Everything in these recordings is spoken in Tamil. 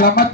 la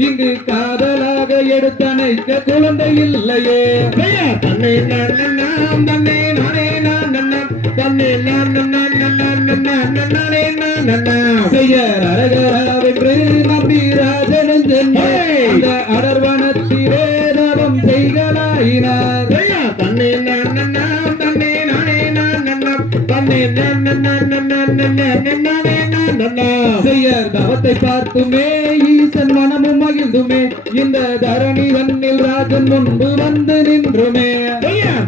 இங்கு காதலாக எடுத்தனைக்க குழந்தை இல்லையே தன்னை நான் தன்னை நானே நான் தன்னை நான் நானே நான் செய்யர் அரகராவென்று நம்பி ராஜனஞ்சன் அந்த அடர்வனத்திலே தவம் செய்கலாயினார் தன்னை நான் தன்னை நானே நான் செய்யர் தவத்தை பார்த்துமே ஈசன் மனமும் மகிழ்ந்துமே இந்த தரணி வண்ணில் ராஜன் முன்பு வந்து நின்றுமே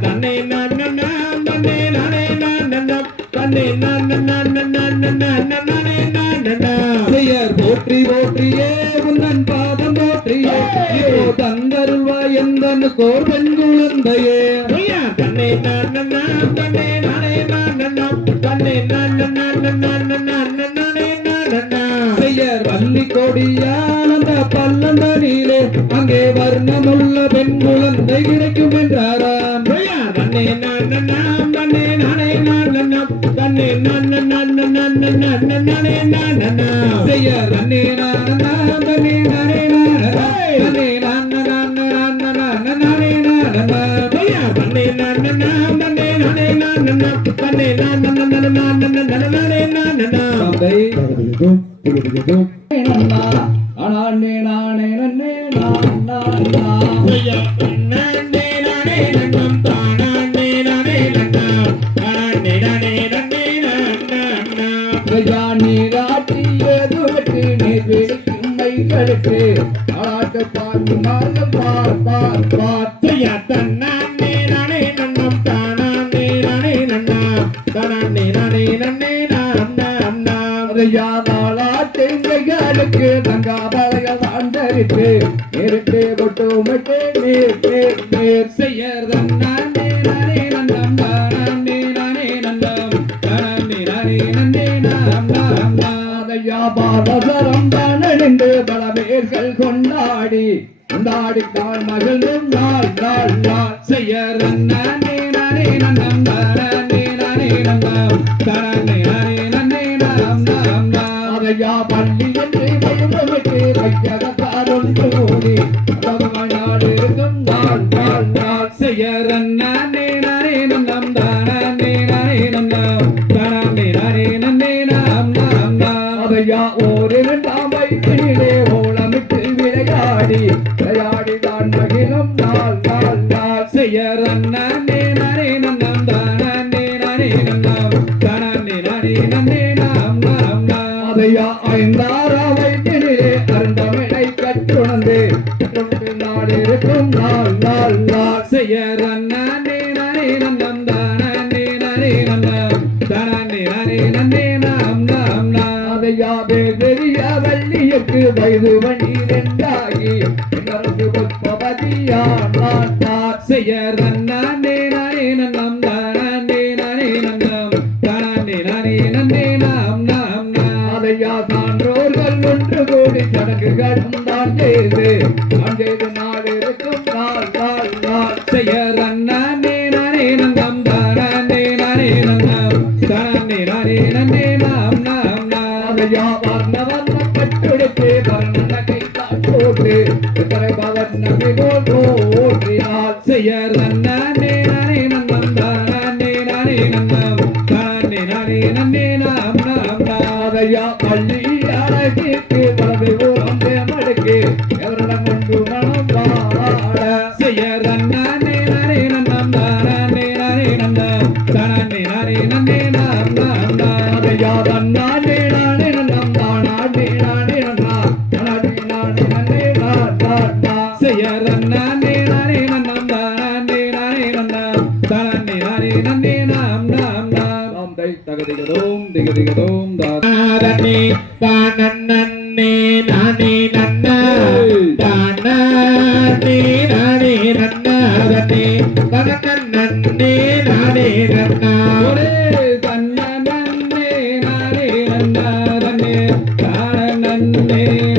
தன்னை நான் தன்னை நானே நான் தன்னை நான் செய்யர் போற்றி போற்றியே உன்னன் பாதம் போற்றியே இதோ தந்தருள்வா கோர் பெண் குழந்தையே தன்னை நான் கொடியானந்த பல்லந்தனிலே அங்கே வர்ணமுள்ள பெண் குழந்தை கிடைக்கும் என்றாராம். ஐயா தன்னை நான் நன்னா தன்னை நானே நான் நன்னா தன்னை நான் நானே நான் நன்னா செய்யர் நான் நன்னா நானே நான் நன்னா நான் நானே நான் நன்னா நான் நன்னா நானே நான் நன்னா நான் நானே வெடிக்கும் மைகளுக்கு பாட்டு பார்த்து மாதம் பார் பார் பார் ஐயா தன்னானே நானே நன்னம் தானானே நானே நன்னம் தானானே நானே நன்னே நாம் நாம் ஐயா நாளாட்டுங்களுக்கு பாதசரம் தானணிந்து பலவேர்கள் கொண்டாடி கொண்டாடி தான் மகிழ்ந்தும் நாள் நாள் நாள். செய்யர் அதையா பள்ளி என்று மகிழ்ந்தமிட்டு கூடி நாடு நாள் நாள் நாள். கட்டுணர்ந்து தானே நாம் நாம் நாம் பள்ளி அழகிற்கு பலவை மடுக்கு எவரிடம் கொண்டு மனம் வாழ தானே தானே நாம் நாம் நான் தை தகதிகதோம் திகதிகதோம் தானே தானன்னே நானே நன்னா. தானே நானே நன்னாதனே தனன்னே நானே நன்னா. ஒரே தன்னன்னே நானே நன்னாதனே தானன்னே